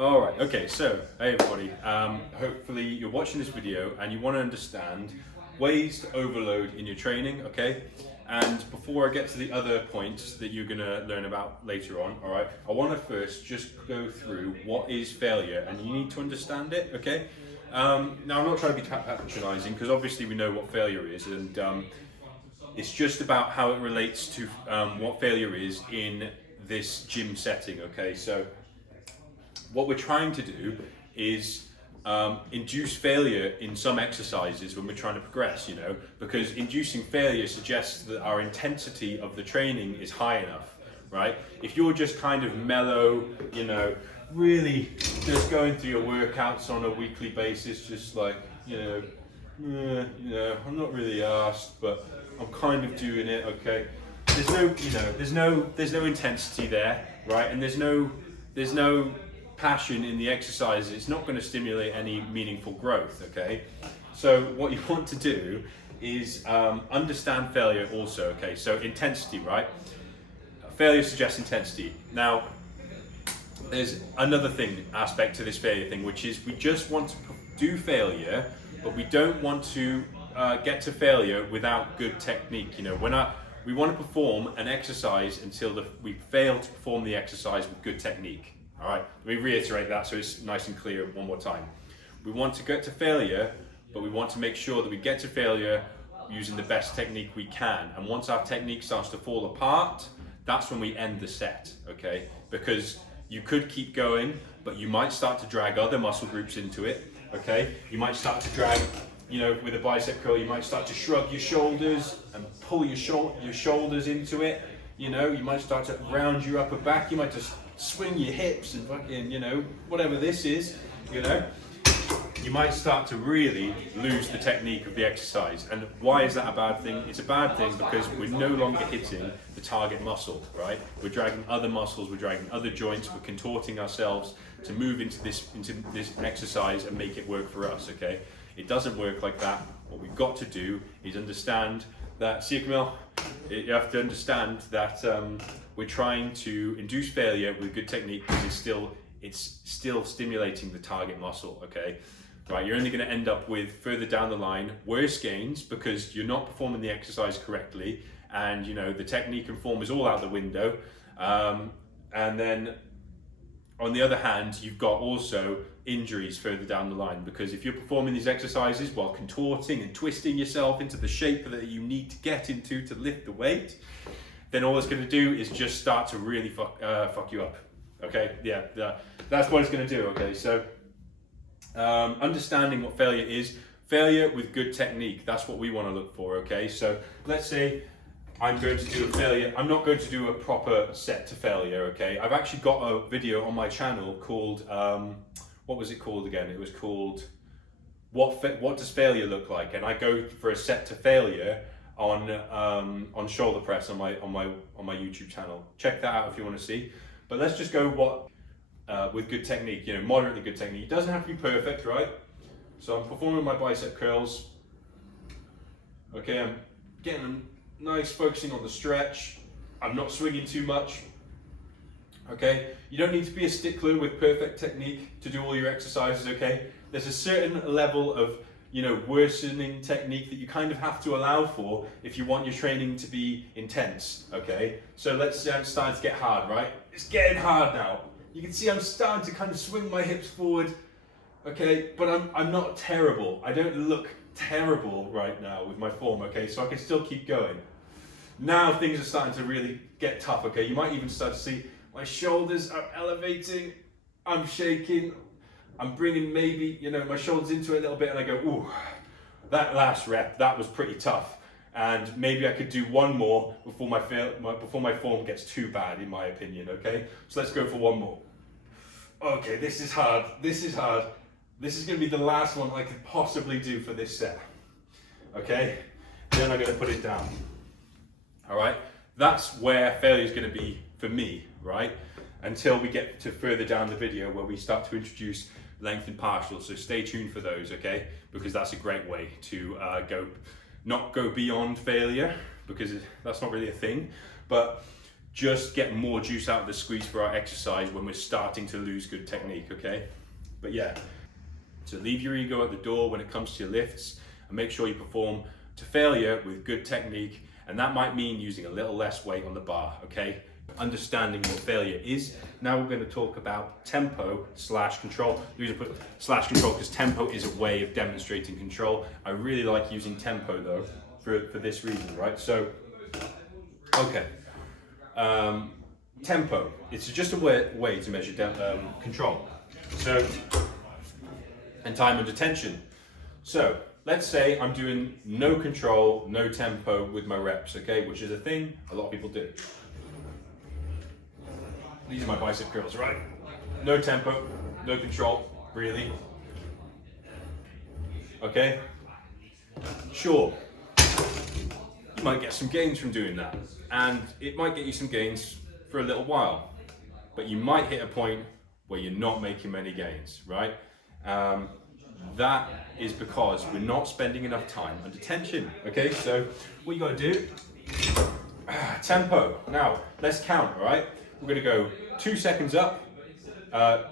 All right, okay, so hey everybody, hopefully you're watching this video and you want to understand ways to overload in your training, okay? And before I get to the other points that you're going to learn about later on, all right, I want to first just go through what is failure, and you need to understand it, okay? Now I'm not trying to be patronizing, because obviously we know what failure is, and it's just about how it relates to what failure is in this gym setting, okay? So what we're trying to do is induce failure in some exercises when we're trying to progress, you know, because inducing failure suggests that our intensity of the training is high enough, right? If you're just kind of mellow, you know, really just going through your workouts on a weekly basis, just like, you know, I'm not really asked, but I'm kind of doing it, okay? There's no, you know, there's no intensity there, right? And there's no passion in the exercise. It's not going to stimulate any meaningful growth, okay? So what you want to do is understand failure also, okay? So intensity, right? Failure suggests intensity. Now, there's another aspect to this failure thing, which is we just want to do failure, but we don't want to get to failure without good technique. You know, we want to perform an exercise until we fail to perform the exercise with good technique. All right, let me reiterate that so it's nice and clear one more time. We want to get to failure, but we want to make sure that we get to failure using the best technique we can. And once our technique starts to fall apart, that's when we end the set, okay? Because you could keep going, but you might start to drag other muscle groups into it, okay? You might start to drag, you know, with a bicep curl, you might start to shrug your shoulders and pull your shoulders into it. You know, you might start to round your upper back, you might just swing your hips and fucking, you know, whatever this is, you know, you might start to really lose the technique of the exercise. And why is that a bad thing? It's a bad thing because we're no longer hitting the target muscle, right? We're dragging other muscles, we're dragging other joints, we're contorting ourselves to move into this exercise and make it work for us, okay? It doesn't work like that. What we've got to do is understand that, see Camille, you have to understand that we're trying to induce failure with good technique because it's still stimulating the target muscle, okay? Right, you're only going to end up with, further down the line, worse gains because you're not performing the exercise correctly, and you know the technique and form is all out the window. And then on the other hand, you've got also injuries further down the line, because if you're performing these exercises while contorting and twisting yourself into the shape that you need to get into to lift the weight, then all it's going to do is just start to really fuck you up. Okay, yeah, that's what it's going to do. Okay, so understanding what failure is, failure with good technique, that's what we want to look for. Okay, so let's say I'm going to do a failure. I'm not going to do a proper set to failure, okay? I've actually got a video on my channel called, what was it called again? It was called, What Does Failure Look Like? And I go for a set to failure on shoulder press on my YouTube channel. Check that out if you want to see. But let's just go with good technique, you know, moderately good technique. It doesn't have to be perfect, right? So I'm performing my bicep curls. Okay, I'm getting them nice, focusing on the stretch. I'm not swinging too much. Okay, you don't need to be a stickler with perfect technique to do all your exercises, okay? There's a certain level of, you know, worsening technique that you kind of have to allow for if you want your training to be intense, okay? So let's say I'm starting to get hard, right? It's getting hard now. You can see I'm starting to kind of swing my hips forward, okay? But I'm not terrible. I don't look terrible right now with my form, okay? So I can still keep going. Now things are starting to really get tough, okay? You might even start to see my shoulders are elevating, I'm shaking, I'm bringing maybe, you know, my shoulders into it a little bit, and I go, ooh, that last rep, that was pretty tough. And maybe I could do one more before my form gets too bad, in my opinion, okay? So let's go for one more. Okay, this is hard, this is hard. This is gonna be the last one I could possibly do for this set, okay? Then I'm gonna put it down, all right? That's where failure is gonna be for me, right? Until we get to further down the video where we start to introduce lengthened partials. So stay tuned for those, okay? Because that's a great way to not go beyond failure, because that's not really a thing, but just get more juice out of the squeeze for our exercise when we're starting to lose good technique, okay? But yeah, so leave your ego at the door when it comes to your lifts and make sure you perform to failure with good technique, and that might mean using a little less weight on the bar, okay? Understanding what failure is. Now we're going to talk about tempo / control. The reason I put / control because tempo is a way of demonstrating control. I really like using tempo though for this reason, right? So, okay. Tempo, it's just a way to measure control. So, and time under tension. So, let's say I'm doing no control, no tempo with my reps, okay? Which is a thing a lot of people do. These are my bicep curls, right? No tempo, no control, really. Okay? Sure, you might get some gains from doing that, and it might get you some gains for a little while, but you might hit a point where you're not making many gains, right? That is because we're not spending enough time under tension, okay? So what you gotta do, tempo. Now, let's count, all right? We're gonna go 2 seconds up,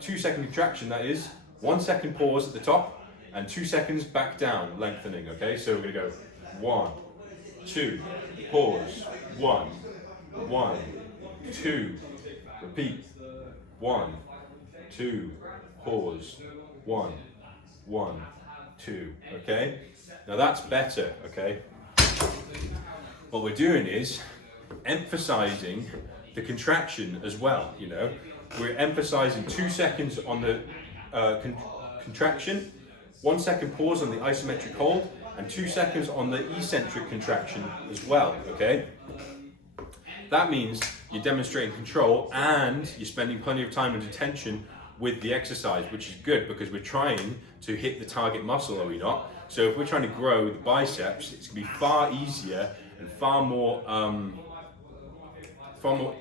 2 second contraction, that is, 1 second pause at the top, and 2 seconds back down, lengthening, okay? So we're gonna go 1, 2, pause, 1, 1, 2, repeat, 1, 2, pause, 1, 1, 2, okay? Now that's better, okay? What we're doing is emphasizing the contraction as well, you know? We're emphasizing 2 seconds on the contraction, 1 second pause on the isometric hold, and 2 seconds on the eccentric contraction as well, okay? That means you're demonstrating control and you're spending plenty of time under tension with the exercise, which is good because we're trying to hit the target muscle, are we not? So if we're trying to grow the biceps, it's gonna be far easier and far more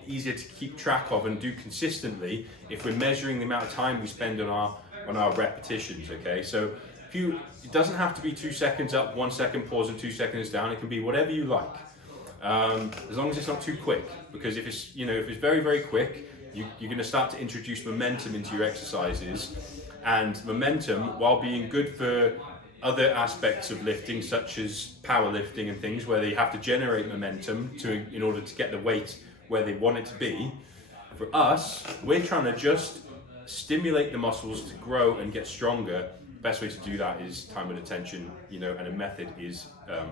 easier to keep track of and do consistently if we're measuring the amount of time we spend on our repetitions, okay? So it doesn't have to be 2 seconds up, 1 second pause and 2 seconds down. It can be whatever you like, as long as it's not too quick. Because if it's very, very quick, you're going to start to introduce momentum into your exercises, and momentum, while being good for other aspects of lifting, such as powerlifting and things where they have to generate momentum in order to get the weight where they want it to be. For us, we're trying to just stimulate the muscles to grow and get stronger. The best way to do that is time under tension, you know, and a method is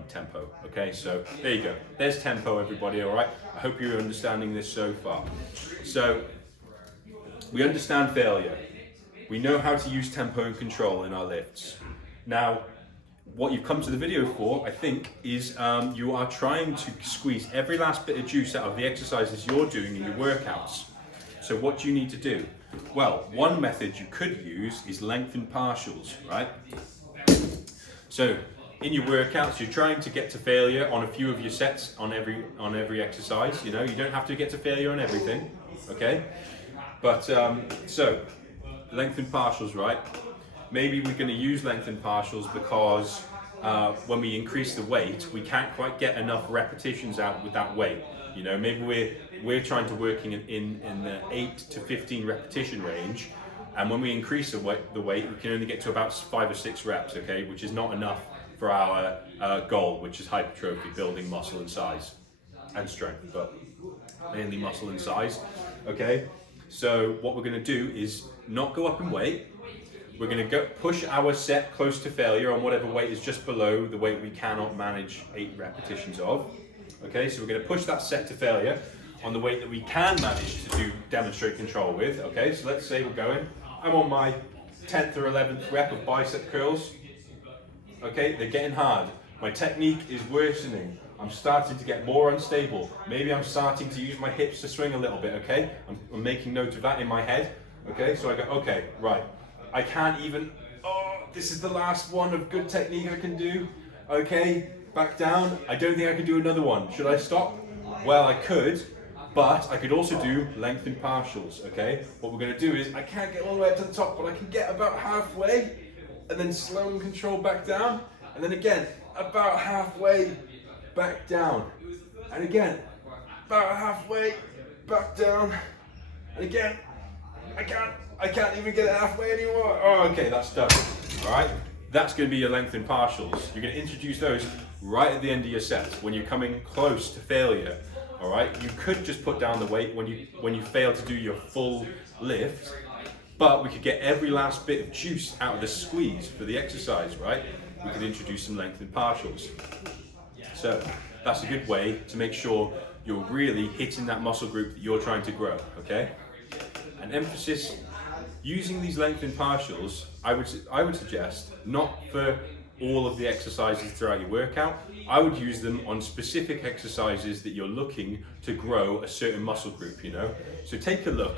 tempo. Okay, so there you go. There's tempo, everybody. All right. I hope you're understanding this so far. So we understand failure. We know how to use tempo and control in our lifts. Now, what you've come to the video for, I think, is you are trying to squeeze every last bit of juice out of the exercises you're doing in your workouts. So what do you need to do? Well, one method you could use is lengthened partials, right? So in your workouts, you're trying to get to failure on a few of your sets on every exercise. You know, you don't have to get to failure on everything, okay? But so lengthened partials, right? Maybe we're going to use lengthened partials because when we increase the weight, we can't quite get enough repetitions out with that weight. You know, maybe we're trying to working in the 8 to 15 repetition range, and when we increase the weight, we can only get to about 5 or 6 reps, okay, which is not enough for our goal, which is hypertrophy, building muscle and size and strength, but mainly muscle and size, okay? So what we're going to do is not go up in weight. We're going to push our set close to failure on whatever weight is just below the weight we cannot manage 8 repetitions of. Okay, so we're going to push that set to failure on the weight that we can manage to demonstrate control with. Okay, so let's say I'm on my 10th or 11th rep of bicep curls. Okay, they're getting hard. My technique is worsening. I'm starting to get more unstable. Maybe I'm starting to use my hips to swing a little bit, okay? I'm making note of that in my head. Okay, so I go, okay, right. I can't even, this is the last one of good technique I can do. Okay, back down. I don't think I can do another one. Should I stop? Well, I could, but I could also do lengthened partials, okay? What we're gonna do is, I can't get all the way up to the top, but I can get about halfway, and then slow and control back down, and then again, about halfway back down, and again, about halfway back down, and again, I can't even get it halfway anymore. Oh, okay, that's done. All right, that's going to be your lengthened partials. You're going to introduce those right at the end of your set when you're coming close to failure. All right, you could just put down the weight when you fail to do your full lift, but we could get every last bit of juice out of the squeeze for the exercise, right? We could introduce some lengthened partials. So that's a good way to make sure you're really hitting that muscle group that you're trying to grow, okay? An emphasis using these lengthened partials, I would suggest not for all of the exercises throughout your workout. I would use them on specific exercises that you're looking to grow a certain muscle group, you know? So take a look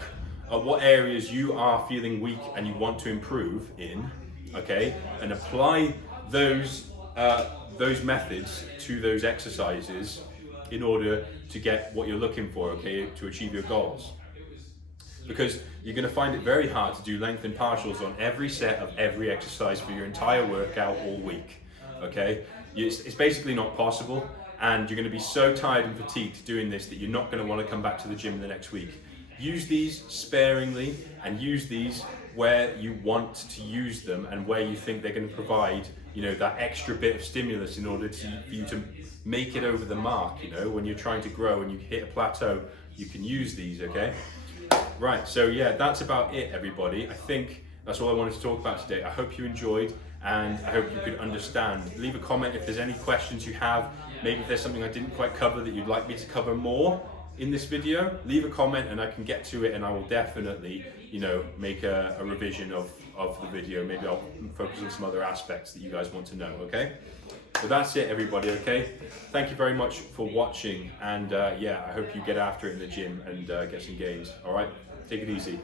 at what areas you are feeling weak and you want to improve in, okay? And apply those methods to those exercises in order to get what you're looking for, okay, to achieve your goals. Because you're going to find it very hard to do lengthened partials on every set of every exercise for your entire workout all week, okay? It's basically not possible, and you're going to be so tired and fatigued doing this that you're not going to want to come back to the gym the next week. Use these sparingly and use these where you want to use them and where you think they're going to provide, you know, that extra bit of stimulus in order for you to make it over the mark, you know, when you're trying to grow and you hit a plateau, you can use these, okay? Right, so yeah, that's about it, everybody. I think that's all I wanted to talk about today. I hope you enjoyed, and I hope you could understand. Leave a comment if there's any questions you have. Maybe if there's something I didn't quite cover that you'd like me to cover more in this video. Leave a comment and I can get to it, and I will definitely, you know, make a revision of the video. Maybe I'll focus on some other aspects that you guys want to know, okay? But that's it, everybody, okay? Thank you very much for watching, and yeah, I hope you get after it in the gym and get some gains, all right? Take it easy.